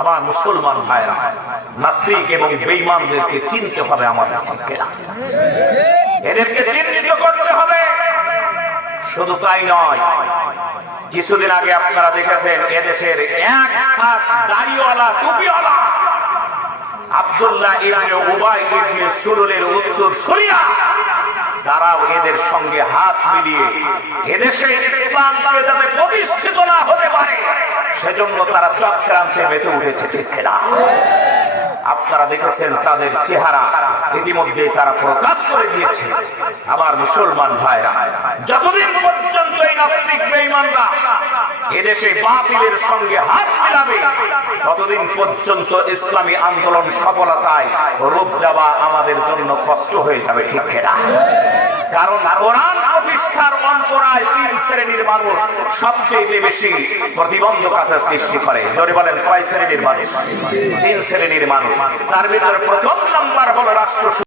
আমার মুসলমান ভাইরা, নাস্তিক এবং বেঈমানদেরকে চিনতে হবে আমাদের, এদেরকে চিহ্নিত করতে হবে। শুধু তাই নয়, কিছুদিন আগে আপনারা দেখেছেন এদেশের এক হাত দাড়িওয়ালা টুপিওয়ালা আব্দুল্লাহ ইবনে উবাই ইবনে সুলুলের উত্তর সরিয়া তারাও এদের সঙ্গে হাত মিলিয়ে এদেশে ইসলামকে যাতে প্রতিষ্ঠিত না হতে পারে সেজন্য তারা চক্রান্তে মেতে উঠেছে, ঠিক না? আপনারা দেখেছেন তাদের চেহারা ইতিমধ্যে তারা প্রকাশ করে দিয়েছে। আমার মুসলমান ভাইরা, যতদিন পর্যন্ত এই নাস্তিক বেঈমানরা এদেশে বাতিলের সঙ্গে হাত মিলাবে ততদিন পর্যন্ত ইসলামী আন্দোলন সফলতায় রূপ দেওয়া আমাদের জন্য কষ্ট হয়ে যাবে, ঠিক না? কারণ কোরআন প্রতিষ্ঠার অন্তরায় তিন শ্রেণীর মানুষ সবচেয়ে বেশি প্রতিবন্ধকতা সৃষ্টি করে। জোরে বলেন, কয় শ্রেণীর মানুষ? তিন শ্রেণীর মানুষ। তার ভিতরে প্রথম নাম্বার হলো রাষ্ট্র